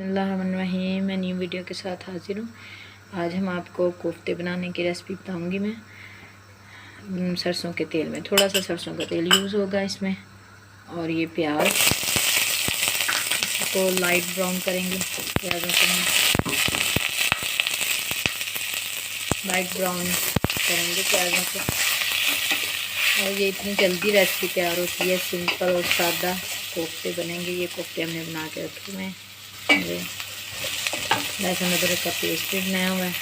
बिस्मिल्लाहिर्रहमानिर्रहीम। मैं new video के साथ हाजिर हूँ। आज हम आपको कोफ्ते बनाने की रेसिपी बताऊँगी। मैं सरसों के तेल में, थोड़ा सा सरसों का तेल यूज़ होगा इसमें, और ये प्याज को लाइट ब्राउन करेंगे। प्याज़ों को लाइट ब्राउन करेंगे प्याज़ों को। और ये इतनी जल्दी रेसिपी तैयार होती है, सिंपल और सादा कोफ्ते बनेंगे। ये कोफ्ते हमने बना के रखे हुए हैं। ये लहसुन अदरक का पेस्ट भी बनाया हुआ है।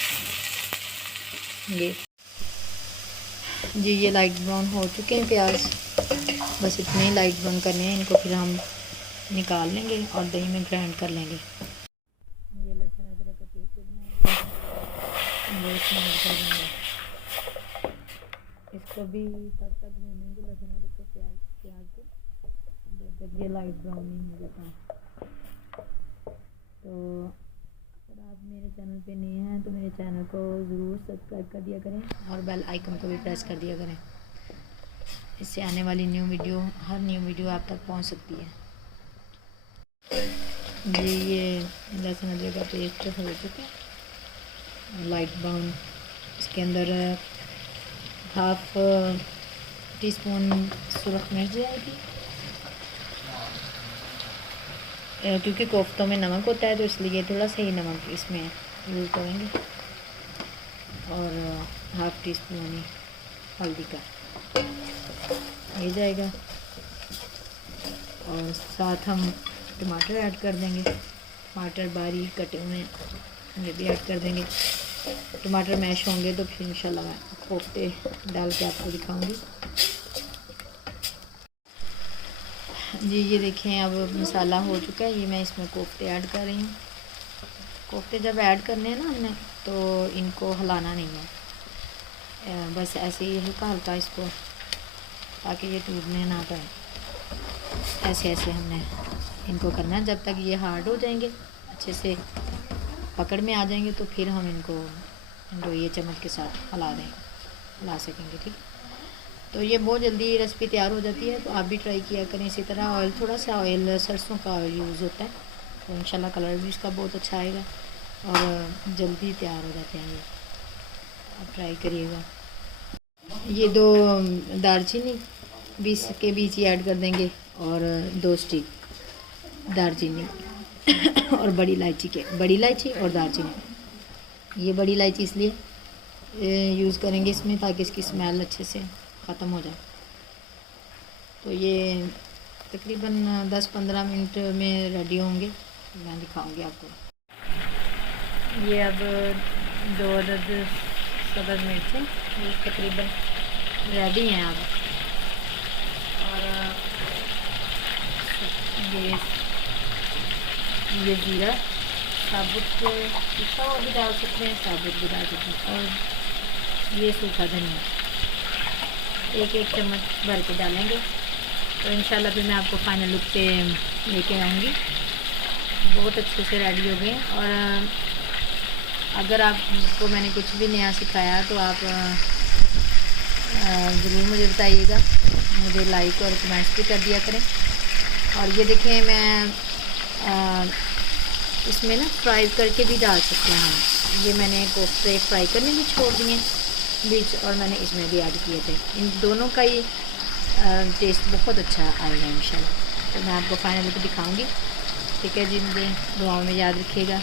ये लाइट ब्राउन हो चुके हैं प्याज, बस इतने ही लाइट ब्राउन करने हैं इनको। फिर हम निकाल लेंगे और दही में ग्राइंड कर लेंगे। ये लहसुन अदरक का पेस्ट बनाया है, इसको भी तब तक भूनेंगे लहसुन अदरक को, प्याज को, जब तक ये लाइट ब्राउन नहीं हो जाता। तो अगर आप मेरे चैनल पे नए हैं तो मेरे चैनल को ज़रूर सब्सक्राइब कर दिया करें और बेल आइकन को भी प्रेस कर दिया करें। इससे आने वाली हर न्यू वीडियो आप तक पहुंच सकती है। ये लहसुन अदरक का पेस्ट हो चुका है लाइट ब्राउन। इसके अंदर 1/2 टीस्पून सुरख मिर्च जाएगी, क्योंकि कोफ्तों में नमक होता है तो इसलिए थोड़ा सा ही नमक इसमें यूज़ करेंगे। और 1/2 टीस्पून हल्दी का ये जाएगा। और साथ हम टमाटर ऐड कर देंगे, टमाटर बारीक कटे हुए ये भी ऐड कर देंगे। टमाटर मैश होंगे तो फिर इंशाल्लाह मैं कोफ्ते डाल के आपको दिखाऊंगी। ये देखें, अब मसाला हो चुका है। ये मैं इसमें कोफ्ते ऐड कर रही हूँ। कोफ्ते जब ऐड करने हैं ना हमने, तो इनको हिलाना नहीं है, बस ऐसे ही हल्का हल्का इसको, ताकि ये टूटने ना पाए। ऐसे हमने इनको करना है। जब तक ये हार्ड हो जाएंगे, अच्छे से पकड़ में आ जाएंगे, तो फिर हम इनको ये चम्मच के साथ हिला सकेंगे। ठीक, तो ये बहुत जल्दी रेसिपी तैयार हो जाती है। तो आप भी ट्राई किया करें इसी तरह। ऑयल, थोड़ा सा ऑयल, सरसों का ऑयल यूज़ होता है, तो इंशाल्लाह कलर भी इसका बहुत अच्छा आएगा और जल्दी तैयार हो जाते हैं। ये आप ट्राई करिएगा। ये 2 दालचीनी 20 के बीच ही ऐड कर देंगे, और 2 स्टिक दालचीनी और बड़ी इलायची और दालचीनी। ये बड़ी इलायची इसलिए यूज़ करेंगे इसमें ताकि इसकी स्मेल अच्छे से ख़त्म हो जाए। तो ये तकरीबन 10-15 मिनट में रेडी होंगे, मैं दिखाऊंगी आपको। ये अब 2 अदद सब्ज़ मिर्चें ये तकरीबन रेडी हैं अब। और ये जीरा साबुत पिसा हुआ भी डाल सकते हैं, साबुत भी डाल सकते हैं। और ये सूखा धनिया 1 चम्मच भर के डालेंगे। तो इंशाल्लाह फिर मैं आपको फाइनल लुक पे लेके आऊँगी। बहुत अच्छे से रेडी हो गए। और अगर आपको मैंने कुछ भी नया सिखाया तो आप ज़रूर मुझे बताइएगा, मुझे लाइक और कमेंट्स भी कर दिया करें। और ये देखें, मैं इसमें ना फ्राई करके भी डाल सकते हैं हम। ये मैंने कोफ्ते फ्राई करने भी छोड़ दिए बीच, और मैंने इसमें भी ऐड किए थे। इन दोनों का ही टेस्ट बहुत अच्छा आएगा इंशाल्लाह। तो मैं आपको फाइनल लुक दिखाऊंगी। ठीक है जी, मुझे दुआओं में याद रखिएगा।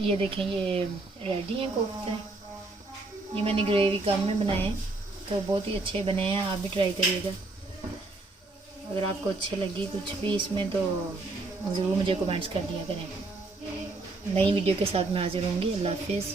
ये देखें, ये रेडी हैं कोफ्ते। ये मैंने ग्रेवी कम में बनाए हैं, तो बहुत ही अच्छे बने हैं। आप भी ट्राई करिएगा। अगर आपको अच्छे लगी कुछ भी इसमें, तो ज़रूर मुझे कमेंट्स कर दिया करें। नई वीडियो के साथ मैं हाजिर होंगी। अल्लाह हाफिज़।